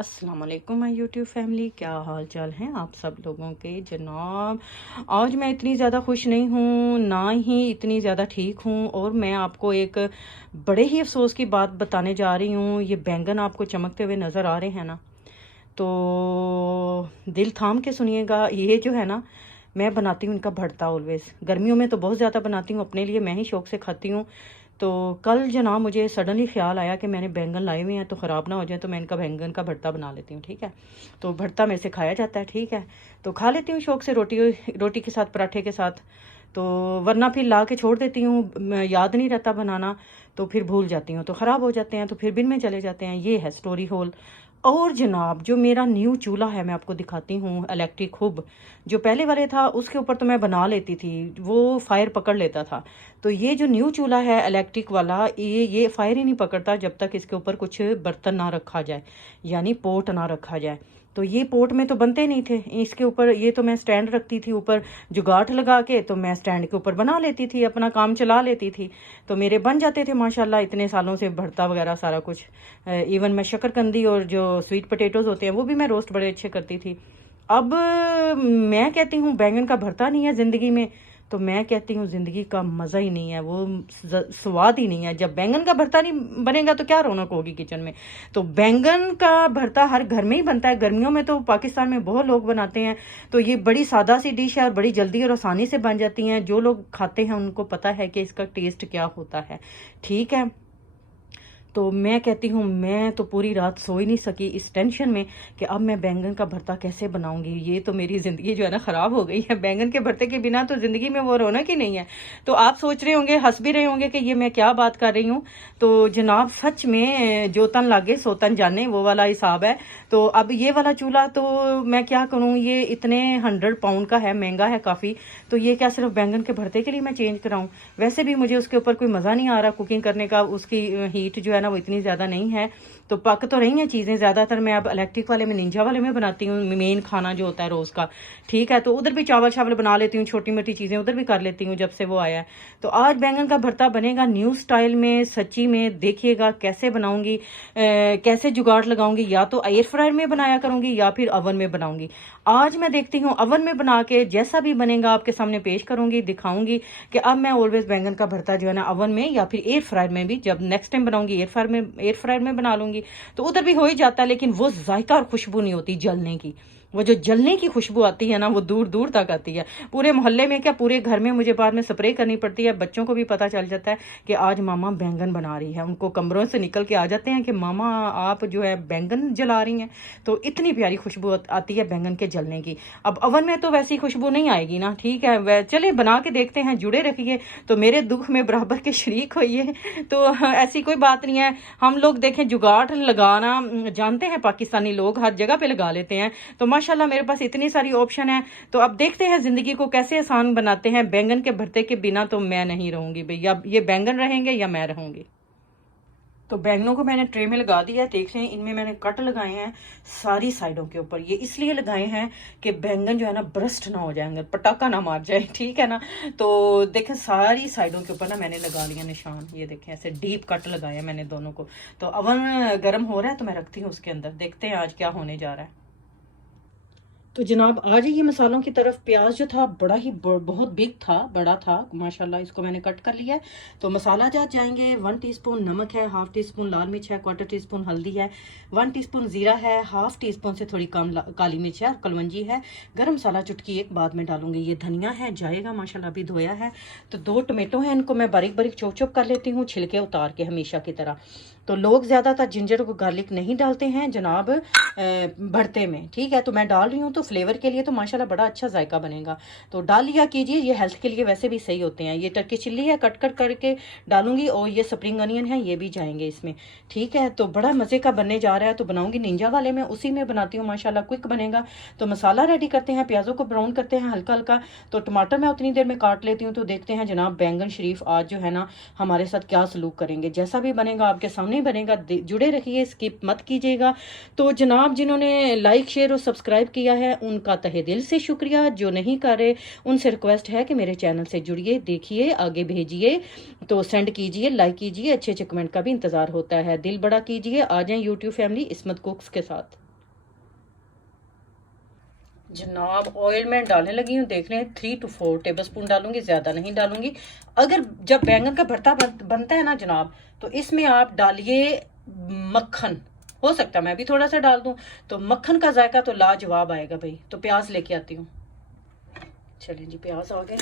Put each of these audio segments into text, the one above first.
अस्सलाम वालेकुम my YouTube family, क्या हाल चाल हैं आप सब लोगों के। जनाब, आज मैं इतनी ज़्यादा खुश नहीं हूँ, ना ही इतनी ज़्यादा ठीक हूँ। और मैं आपको एक बड़े ही अफसोस की बात बताने जा रही हूँ। ये बैंगन आपको चमकते हुए नज़र आ रहे हैं ना, तो दिल थाम के सुनिएगा। ये जो है ना, मैं बनाती हूँ इनका भरता ऑलवेज़। गर्मियों में तो बहुत ज़्यादा बनाती हूँ, अपने लिए मैं ही शौक से खाती हूँ। तो कल जनाब मुझे सडनली ख्याल आया कि मैंने बैंगन लाए हुए हैं, तो ख़राब ना हो जाए, तो मैं इनका बैंगन का भरता बना लेती हूँ। ठीक है, तो भरता मेरे से खाया जाता है, ठीक है, तो खा लेती हूँ शौक से, रोटी रोटी के साथ, पराठे के साथ। तो वरना फिर ला के छोड़ देती हूँ, याद नहीं रहता बनाना, तो फिर भूल जाती हूँ, तो ख़राब हो जाते हैं, तो फिर बिन में चले जाते हैं। ये है स्टोरी होल। और जनाब, जो मेरा न्यू चूल्हा है, मैं आपको दिखाती हूँ, इलेक्ट्रिक हुब। जो पहले वाले था उसके ऊपर तो मैं बना लेती थी, वो फायर पकड़ लेता था। तो ये जो न्यू चूल्हा है इलेक्ट्रिक वाला, ये फायर ही नहीं पकड़ता जब तक इसके ऊपर कुछ बर्तन ना रखा जाए, यानी पोट ना रखा जाए। तो ये पोट में तो बनते नहीं थे इसके ऊपर। ये तो मैं स्टैंड रखती थी ऊपर, जुगाट लगा के, तो मैं स्टैंड के ऊपर बना लेती थी, अपना काम चला लेती थी। तो मेरे बन जाते थे माशाल्लाह, इतने सालों से भरता वगैरह सारा कुछ। इवन मैं शकरकंदी और जो स्वीट पोटैटोज होते हैं वो भी मैं रोस्ट बड़े अच्छे करती थी। अब मैं कहती हूँ बैंगन का भरता नहीं है ज़िंदगी में, तो मैं कहती हूँ ज़िंदगी का मज़ा ही नहीं है, वो स्वाद ही नहीं है। जब बैंगन का भरता नहीं बनेगा तो क्या रौनक होगी किचन में। तो बैंगन का भरता हर घर में ही बनता है, गर्मियों में तो पाकिस्तान में बहुत लोग बनाते हैं। तो ये बड़ी सादा सी डिश है और बड़ी जल्दी और आसानी से बन जाती हैं। जो लोग खाते हैं उनको पता है कि इसका टेस्ट क्या होता है, ठीक है। तो मैं कहती हूँ, मैं तो पूरी रात सो ही नहीं सकी इस टेंशन में कि अब मैं बैंगन का भरता कैसे बनाऊंगी। ये तो मेरी ज़िंदगी जो है ना ख़राब हो गई है। बैंगन के भरते के बिना तो ज़िंदगी में वो रौनक ही नहीं है। तो आप सोच रहे होंगे, हंस भी रहे होंगे कि ये मैं क्या बात कर रही हूँ। तो जनाब, सच में जो तन लागे सो तन जाने, वो वाला हिसाब है। तो अब ये वाला चूल्हा तो मैं क्या करूँ, ये इतने 100 पाउंड का है, महंगा है काफ़ी। तो ये क्या सिर्फ बैंगन के भरते के लिए मैं चेंज कराऊँ? वैसे भी मुझे उसके ऊपर कोई मज़ा नहीं आ रहा कुकिंग करने का, उसकी हीट जो है ना वो इतनी ज़्यादा नहीं है। तो पक तो रही हैं चीज़ें, ज़्यादातर मैं अब इलेक्ट्रिक वाले में, निंजा वाले में बनाती हूँ, मेन खाना जो होता है रोज़ का, ठीक है। तो उधर भी चावल चावल बना लेती हूँ, छोटी मोटी चीज़ें उधर भी कर लेती हूँ जब से वो आया है। तो आज बैंगन का भरता बनेगा न्यू स्टाइल में, सच्ची में। देखिएगा कैसे बनाऊंगी, कैसे जुगाड़ लगाऊंगी। या तो एयर फ्रायर में बनाया करूंगी या फिर अवन में बनाऊंगी। आज मैं देखती हूँ अवन में बना के, जैसा भी बनेगा आपके सामने पेश करूंगी, दिखाऊंगी कि अब मैं ऑलवेज बैंगन का भरता जो है ना अवन में या फिर एयर फ्रायर में भी, जब नेक्स्ट टाइम बनाऊंगी एयर फ्रायर में बना लूंगी। तो उधर भी हो ही जाता है, लेकिन वो जायका और खुशबू नहीं होती जलने की। वो जो जलने की खुशबू आती है ना, वो दूर दूर तक आती है। पूरे मोहल्ले में क्या, पूरे घर में मुझे बाद में स्प्रे करनी पड़ती है। बच्चों को भी पता चल जाता है कि आज मामा बैंगन बना रही है। उनको कमरों से निकल के आ जाते हैं कि मामा आप जो है बैंगन जला रही हैं। तो इतनी प्यारी खुशबू आती है बैंगन के जलने की। अब अवन में तो वैसी खुशबू नहीं आएगी ना, ठीक है। वह चले बना के देखते हैं, जुड़े रखिए, तो मेरे दुख में बराबर के शरीक होइए। तो ऐसी कोई बात नहीं है। हम लोग देखें, जुगाड़ लगाना जानते हैं, पाकिस्तानी लोग हर जगह पे लगा लेते हैं। तो माशाल्लाह मेरे पास इतनी सारी ऑप्शन है। तो अब देखते हैं ज़िंदगी को कैसे आसान बनाते हैं। बैंगन के भरते के बिना तो मैं नहीं रहूंगी भैया, ये बैंगन रहेंगे या मैं रहूंगी। तो बैंगनों को मैंने ट्रे में लगा दिया है, देख रहे हैं, इनमें मैंने कट लगाए हैं सारी साइडों के ऊपर। ये इसलिए लगाए हैं कि बैंगन जो है ना ब्रस्ट ना हो जाएंगे, पटाखा ना मार जाए, ठीक है ना। तो देखें, सारी साइडों के ऊपर ना मैंने लगा लिया निशान। ये देखें, ऐसे डीप कट लगाए हैं मैंने दोनों को। तो अवन गर्म हो रहा है, तो मैं रखती हूँ उसके अंदर, देखते हैं आज क्या होने जा रहा है। तो जनाब, आ जाइए मसालों की तरफ। प्याज जो था बड़ा ही बहुत बिग था, बड़ा था माशाल्लाह, इसको मैंने कट कर लिया है। तो मसाला जात जाएंगे। 1 टीस्पून नमक है, 1/2 टीस्पून लाल मिर्च है, 1/4 टीस्पून हल्दी है, 1 टीस्पून जीरा है, 1/2 टीस्पून से थोड़ी कम काली मिर्च है और कलवंजी है। गरम मसाला चुटकी एक बाद में डालूंगी। ये धनिया है, जाएगा माशाल्लाह, अभी धोया है। तो 2 टमेटो हैं, इनको मैं बारीक बारीक चॉप चॉप कर लेती हूँ, छिलके उतार के, हमेशा की तरह। तो लोग ज़्यादातर जिंजर को गार्लिक नहीं डालते हैं जनाब भरते में, ठीक है। तो मैं डाल रही हूँ, तो फ्लेवर के लिए तो माशाल्लाह बड़ा अच्छा जायका बनेगा। तो डाल लिया कीजिए, ये हेल्थ के लिए वैसे भी सही होते हैं। ये टर्की चिल्ली है, कट कट करके डालूंगी, और ये स्प्रिंग अनियन है, ये भी जाएंगे इसमें, ठीक है। तो बड़ा मज़े का बनने जा रहा है। तो बनाऊंगी निंजा वाले में, उसी में बनाती हूँ माशाल्लाह, क्विक बनेगा। तो मसाला रेडी करते हैं, प्याज़ों को ब्राउन करते हैं हल्का हल्का। तो टमाटर मैं उतनी देर में काट लेती हूँ। तो देखते हैं जनाब बैंगन शरीफ आज जो है ना हमारे साथ क्या सलूक करेंगे। जैसा भी बनेगा आपके सामने ही बनेगा, जुड़े रखिए, स्किप मत कीजिएगा। तो जनाब, जिन्होंने लाइक शेयर और सब्सक्राइब किया है उनका तहे दिल से शुक्रिया। जो नहीं कर रहे उनसे रिक्वेस्ट है कि मेरे चैनल से जुड़िए, देखिए, आगे भेजिए, तो सेंड कीजिए, लाइक कीजिए, अच्छे अच्छे कमेंट का भी इंतजार होता है। दिल बड़ा कीजिए, आ जाएं यूट्यूब फैमिली इस्मत कुक्स के साथ। जनाब ऑयल में डालने लगी हूँ, देख लें 3 to 4 टेबल स्पून डालूंगी, ज़्यादा नहीं डालूंगी। अगर जब बैंगन का भरता बनता है ना जनाब, तो इसमें आप डालिए मक्खन, हो सकता है मैं भी थोड़ा सा डाल दूं, तो मक्खन का जायका तो लाजवाब आएगा भाई। तो प्याज लेके आती हूँ। चलिए जी, प्याज आ गए,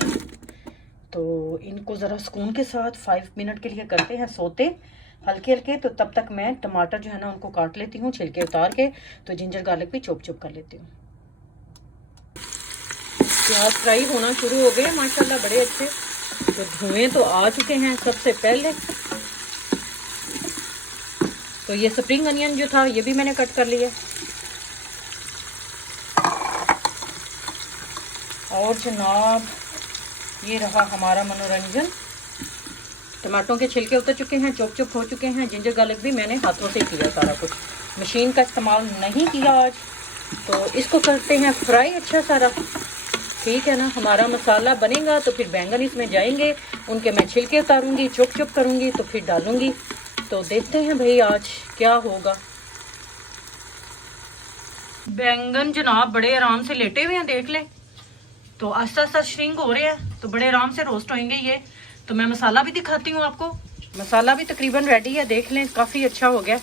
तो इनको ज़रा सुकून के साथ 5 मिनट के लिए करते हैं सोते हल्के हल्के। तो तब तक मैं टमाटर जो है ना उनको काट लेती हूँ छिलके उतार के, तो जिंजर गार्लिक भी चॉप चॉप कर लेती हूँ। प्याज फ्राई होना शुरू हो गए माशाल्लाह बड़े अच्छे, तो धुएं तो आ चुके हैं। सबसे पहले तो ये स्प्रिंग अनियन जो था ये भी मैंने कट कर लिया। और जनाब ये रहा हमारा मनोरंजन। टमाटरों के छिलके उतर चुके हैं, चॉप चॉप हो चुके हैं। जिंजर गार्लिक भी मैंने हाथों से किया, सारा कुछ मशीन का इस्तेमाल नहीं किया आज। तो इसको करते हैं फ्राई अच्छा सारा, ठीक है ना। हमारा मसाला बनेगा तो फिर बैंगन इसमें जाएंगे, उनके मैं छिलके उतारूंगी, चॉप चॉप करूंगी, तो फिर डालूंगी। तो देखते हैं भाई आज क्या होगा। बैंगन जनाब बड़े आराम से लेटे हुए हैं, देख ले, तो आस्ता आस्ता श्रिंक हो रहे हैं, तो बड़े आराम से रोस्ट होंगे ये। तो मैं मसाला भी दिखाती हूँ आपको। मसाला भी तकरीबन रेडी है, देख लें काफ़ी अच्छा हो गया।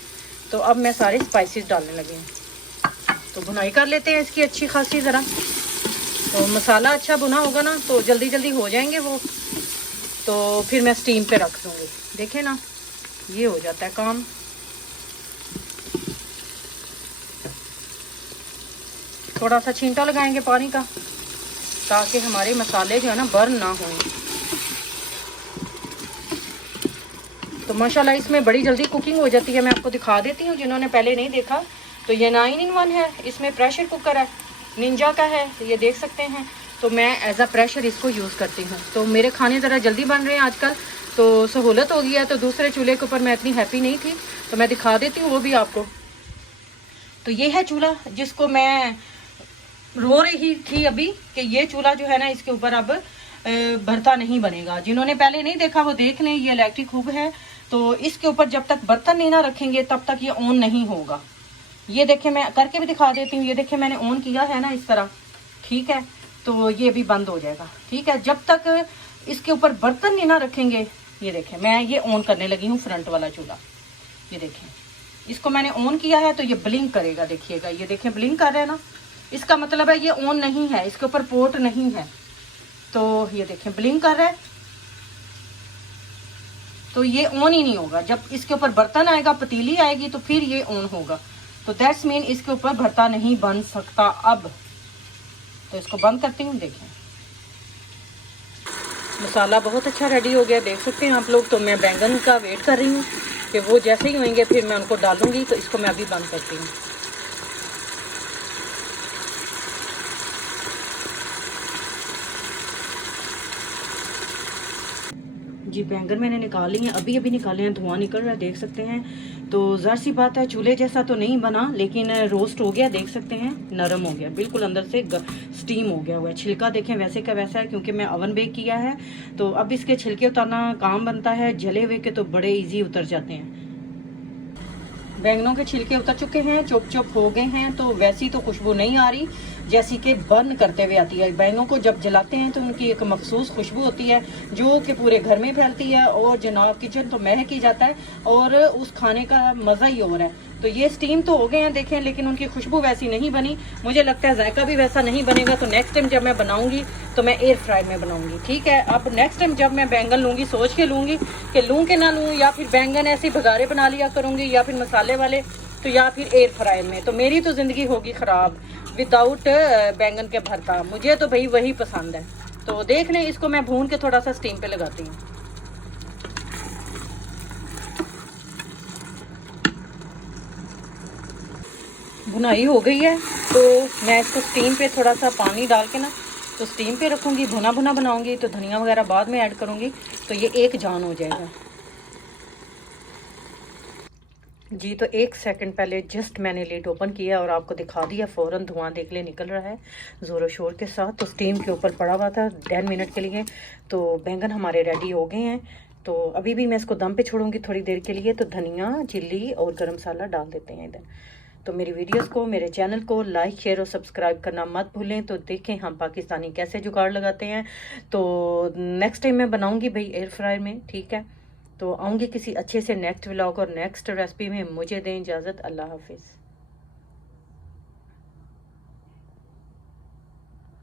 तो अब मैं सारे स्पाइसेस डालने लगी हूँ। तो भुनाई कर लेते हैं इसकी अच्छी खासी ज़रा। तो मसाला अच्छा भुना होगा ना तो जल्दी जल्दी हो जाएंगे वो। तो फिर मैं स्टीम पे रख दूँगी। देखें ना, ये हो जाता है काम। थोड़ा सा छींटा लगाएंगे पानी का, ताकि हमारे मसाले जो है ना बर्न ना हो। तो माशाल्लाह इसमें बड़ी जल्दी कुकिंग हो जाती है। मैं आपको दिखा देती हूँ जिन्होंने पहले नहीं देखा। तो ये 9-in-1 है, इसमें प्रेशर कुकर है, निंजा का है, तो ये देख सकते हैं। तो मैं एज अ प्रेशर इसको यूज़ करती हूँ। तो मेरे खाने ज़रा जल्दी बन रहे हैं आजकल, तो सहूलत हो गया है। तो दूसरे चूल्हे के ऊपर मैं इतनी हैप्पी नहीं थी, तो मैं दिखा देती हूँ वो भी आपको। तो ये है चूल्हा जिसको मैं रो रही थी अभी कि ये चूल्हा जो है ना इसके ऊपर अब भरता नहीं बनेगा। जिन्होंने पहले नहीं देखा वो देख लें, ये इलेक्ट्रिक हुब है। तो इसके ऊपर जब तक बर्तन नहीं ना रखेंगे तब तक ये ऑन नहीं होगा। ये देखें, मैं करके भी दिखा देती हूँ। ये देखें मैंने ऑन किया है ना इस तरह, ठीक है। तो ये भी बंद हो जाएगा, ठीक है, जब तक इसके ऊपर बर्तन नहीं ना रखेंगे। ये देखें मैं ये ऑन करने लगी हूँ फ्रंट वाला चूल्हा। ये देखें, इसको मैंने ऑन किया है तो ये ब्लिंक करेगा, देखिएगा। ये देखें ब्लिंक कर रहे हैं ना, इसका मतलब है ये ऑन नहीं है, इसके ऊपर पोर्ट नहीं है। तो ये देखें ब्लिंक कर रहा है, तो ये ऑन ही नहीं होगा। जब इसके ऊपर बर्तन आएगा, पतीली आएगी, तो फिर ये ऑन होगा। तो दैट्स मीन इसके ऊपर भरता नहीं बन सकता अब। तो इसको बंद करती हूँ। देखें मसाला बहुत अच्छा रेडी हो गया, देख सकते हैं आप लोग। तो मैं बैंगन का वेट कर रही हूँ कि वो जैसे ही होंगे फिर मैं उनको डालूंगी। तो इसको मैं अभी बंद करती हूँ। जी बैंगन मैंने निकाल लिए हैं, अभी अभी निकाले हैं, धुआं निकल रहा है, देख सकते हैं। तो ज़ाहिर सी बात है चूल्हे जैसा तो नहीं बना, लेकिन रोस्ट हो गया, देख सकते हैं, नरम हो गया बिल्कुल, अंदर से स्टीम हो गया हुआ है। छिलका देखें वैसे का वैसा है, क्योंकि मैं ओवन बेक किया है। तो अब इसके छिलके उतारना काम बनता है, जले हुए के तो बड़े ईजी उतर जाते हैं। बैंगनों के छिलके उतर चुके हैं, चॉप चॉप हो गए हैं। तो वैसी तो खुशबू नहीं आ रही जैसी कि बर्न करते हुए आती है। बैंगनों को जब जलाते हैं तो उनकी एक मखसूस खुशबू होती है जो कि पूरे घर में फैलती है, और जनाब किचन तो महक ही जाता है, और उस खाने का मज़ा ही और है। तो ये स्टीम तो हो गए हैं देखें, लेकिन उनकी खुशबू वैसी नहीं बनी। मुझे लगता है जायका भी वैसा नहीं बनेगा। तो नेक्स्ट टाइम जब मैं बनाऊंगी तो मैं एयर फ्राई में बनाऊंगी, ठीक है। अब नेक्स्ट टाइम जब मैं बैंगन लूँगी सोच के लूँगी कि लूँ कि ना लूँ, या फिर बैंगन ऐसे भगारे बना लिया करूँगी, या फिर मसाले वाले, तो या फिर एयर फ्राई में। तो मेरी तो ज़िंदगी होगी ख़राब विदाउट बैंगन के भरता। मुझे तो भाई वही पसंद है। तो देख लें, इसको मैं भून के थोड़ा सा स्टीम पे लगाती हूँ। भुनाई हो गई है, तो मैं इसको स्टीम पे थोड़ा सा पानी डाल के ना तो स्टीम पे रखूँगी, भुना भुना बनाऊँगी। तो धनिया वगैरह बाद में ऐड करूँगी, तो ये एक जान हो जाएगा। जी तो 1 सेकंड पहले जस्ट मैंने लिड ओपन किया और आपको दिखा दिया, फ़ौरन धुआं देख ले निकल रहा है ज़ोर शोर के साथ। तो स्टीम के ऊपर पड़ा हुआ था 10 मिनट के लिए। तो बैंगन हमारे रेडी हो गए हैं। तो अभी भी मैं इसको दम पे छोड़ूंगी थोड़ी देर के लिए। तो धनिया, चिल्ली और गरम मसाला डाल देते हैं इधर। तो मेरी वीडियोस को, मेरे चैनल को लाइक, शेयर और सब्सक्राइब करना मत भूलें। तो देखें हम पाकिस्तानी कैसे जुगाड़ लगाते हैं। तो नेक्स्ट टाइम मैं बनाऊंगी भाई एयर फ्रायर में, ठीक है। तो आऊँगी किसी अच्छे से नेक्स्ट व्लॉग और नेक्स्ट रेसिपी में। मुझे दें इजाज़त। अल्लाह हाफिज़।